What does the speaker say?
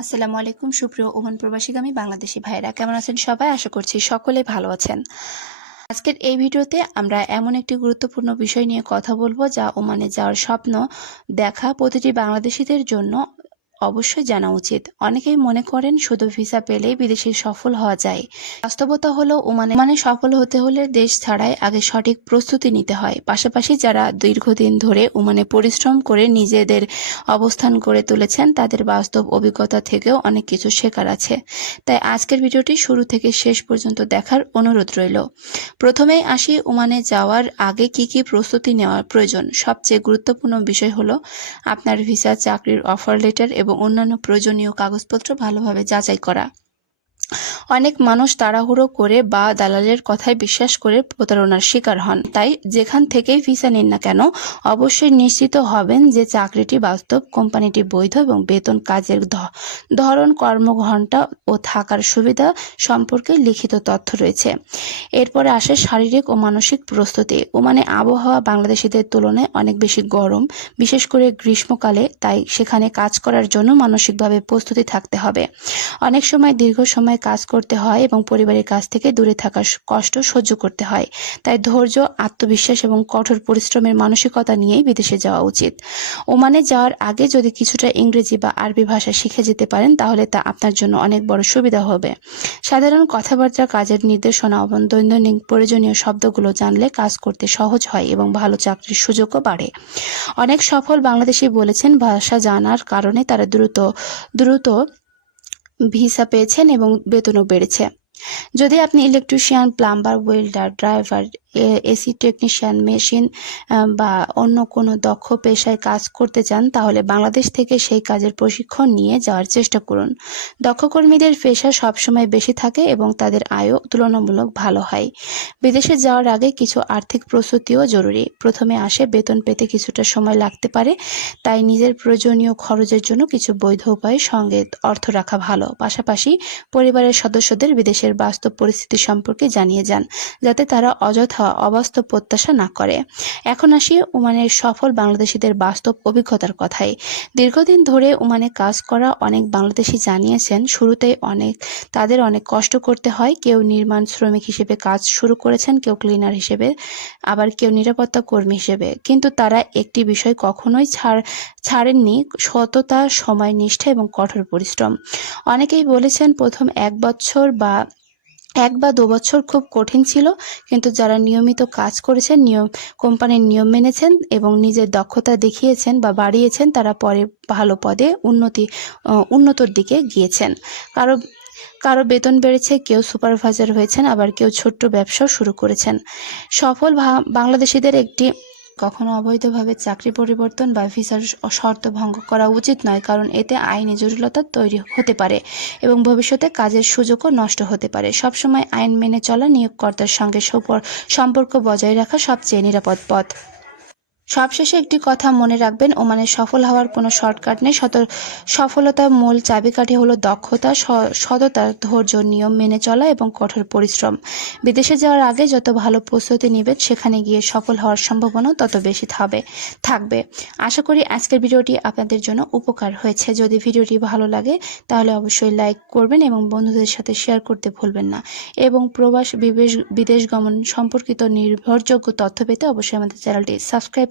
আসসালামু আলাইকুম সুপ্রিয় ওমান প্রবাসীগামী বাংলাদেশি ভাইয়েরা, কেমন আছেন সবাই? আশা করছি সকলেই ভালো আছেন। আজকের এই ভিডিওতে আমরা এমন একটি গুরুত্বপূর্ণ বিষয় নিয়ে কথা বলবো যা ওমানে যাওয়ার স্বপ্ন দেখা প্রতিটি বাংলাদেশিদের জন্য অবশ্যই জানা উচিত। অনেকেই মনে করেন শুধু ভিসা পেলেই বিদেশে সফল হওয়া যায়। বাস্তবতা হলো ওমানে সফল হতে হলে দেশ ছাড়াই আগে সঠিক প্রস্তুতি নিতে হয়। পাশাপাশি যারা দীর্ঘদিন ধরে ওমানে পরিশ্রম করে নিজেদের অবস্থান গড়ে তুলেছেন তাদের বাস্তব অভিজ্ঞতা থেকেও অনেক কিছু শেখার আছে। তাই আজকের ভিডিওটি শুরু থেকে শেষ পর্যন্ত দেখার অনুরোধ রইল। প্রথমেই আসি ওমানে যাওয়ার আগে কি কি প্রস্তুতি নেওয়ার প্রয়োজন। সবচেয়ে গুরুত্বপূর্ণ বিষয় হলো আপনার ভিসা, চাকরির অফার লেটার এবং অন্যান্য প্রয়োজনীয় কাগজপত্র ভালোভাবে যাচাই করা। অনেক মানুষ তাড়াহুড়ো করে বা দালালের কথায় বিশ্বাস করে প্রতারণার শিকার হন। তাই যেখান থেকেই ভিসা নিন না কেন অবশ্যই নিশ্চিত হবেন যে চাকরিটি বাস্তব, কোম্পানিটি বৈধ এবং বেতন, কাজের ধরন, কর্মঘণ্টা ও থাকার সুবিধা সম্পর্কে লিখিত তথ্য রয়েছে। এরপরে আসে শারীরিক ও মানসিক প্রস্তুতি। ওমানে আবহাওয়া বাংলাদেশিদের তুলনায় অনেক বেশি গরম, বিশেষ করে গ্রীষ্মকালে। তাই সেখানে কাজ করার জন্য মানসিকভাবে প্রস্তুতি থাকতে হবে। অনেক সময় দীর্ঘ সময় কাজ করতে হয় এবং পরিবারের কাছ থেকে দূরে থাকার কষ্ট সহ্য করতে হয়। তাই ধৈর্য, আত্মবিশ্বাস এবং কঠোর পরিশ্রমের মানসিকতা নিয়েই বিদেশে যাওয়া উচিত। ওমানে যাওয়ার আগে যদি কিছুটা ইংরেজি বা আরবি ভাষা শিখে যেতে পারেন তাহলে তা আপনার জন্য অনেক বড় সুবিধা হবে। সাধারণ কথাবার্তা, কাজের নির্দেশনা এবং দৈনন্দিন প্রয়োজনীয় শব্দগুলো জানলে কাজ করতে সহজ হয় এবং ভালো চাকরির সুযোগও বাড়ে। অনেক সফল বাংলাদেশি বলেছেন ভাষা জানার কারণে তারা দ্রুত ভিসা পেয়েছেন এবং বেতনও বেড়েছে। যদি আপনি electrician, plumber, welder, driver, AC technician, machine বা অন্য কোনো দক্ষ পেশায় কাজ করতে চান তাহলে বাংলাদেশ থেকে সেই কাজের প্রশিক্ষণ নিয়ে যাওয়ার চেষ্টা করুন। দক্ষ কর্মীদের পেশা সবসময় বেশি থাকে এবং তাদের আয়ও তুলনামূলক ভালো হয়। বিদেশে যাওয়ার আগে কিছু আর্থিক প্রস্তুতিও জরুরি। প্রথমে আসে বেতন পেতে কিছুটা সময় লাগতে পারে, তাই নিজের প্রয়োজনীয় খরচের জন্য কিছু বৈধ উপায়ে সঙ্গে অর্থ রাখা ভালো। পাশাপাশি পরিবারের সদস্যদের বিদেশের বাস্তব পরিস্থিতি সম্পর্কে জানিয়ে যান, যাতে তারা অযথা অবাস্তব প্রত্যাশা না করে। এখন আসি ওমানের সফল বাংলাদেশিদের বাস্তব অভিজ্ঞতার কথায়। দীর্ঘদিন ধরে ওমানে কাজ করা অনেক বাংলাদেশি জানিয়েছেন শুরুতেই তাদের অনেক কষ্ট করতে হয়। কেউ নির্মাণ শ্রমিক হিসেবে কাজ শুরু করেছেন, কেউ ক্লিনার হিসেবে, আবার কেউ নিরাপত্তা কর্মী হিসেবে। কিন্তু তারা একটি বিষয় কখনোই ছাড়েননি: সততা, সময় নিষ্ঠা এবং কঠোর পরিশ্রম। অনেকেই বলেছেন প্রথম 1 বা 2 বছর খুব কঠিন ছিল, কিন্তু যারা নিয়মিত কাজ করেছেন, কোম্পানির নিয়ম মেনেছেন এবং নিজের দক্ষতা দেখিয়েছেন বা বাড়িয়েছেন, তারা পরে ভালো পদে উন্নতর দিকে গিয়েছেন। কারো বেতন বেড়েছে, কেউ সুপারভাইজার হয়েছেন, আবার কেউ ছোট্ট ব্যবসাও শুরু করেছেন। সফল বাংলাদেশিদের কখনো অবৈধভাবে চাকরি পরিবর্তন বা ভিসার শর্ত ভঙ্গ করা উচিত নয়, কারণ এতে আইনি জটিলতা তৈরি হতে পারে এবং ভবিষ্যতে কাজের সুযোগও নষ্ট হতে পারে। সবসময় আইন মেনে চলা, নিয়োগকর্তার সঙ্গে সম্পর্ক বজায় রাখা সবচেয়ে নিরাপদ পথ। সবশেষে একটি কথা মনে রাখবেন: ওমানে সফল হওয়ার কোনো শর্টকাট নেই। সফলতার মূল চাবিকাঠি হলো দক্ষতা, সততা, ধৈর্য, নিয়ম মেনে চলা এবং কঠোর পরিশ্রম। বিদেশে যাওয়ার আগে যত ভালো প্রস্তুতি নেবেন, সেখানে গিয়ে সফল হওয়ার সম্ভাবনা তত বেশি থাকবে। আশা করি আজকের ভিডিওটি আপনাদের জন্য উপকার হয়েছে। যদি ভিডিওটি ভালো লাগে তাহলে অবশ্যই লাইক করবেন এবং বন্ধুদের সাথে শেয়ার করতে ভুলবেন না। এবং বিদেশ গমন সম্পর্কিত নির্ভরযোগ্য তথ্য পেতে অবশ্যই আমাদের চ্যানেলটি সাবস্ক্রাইব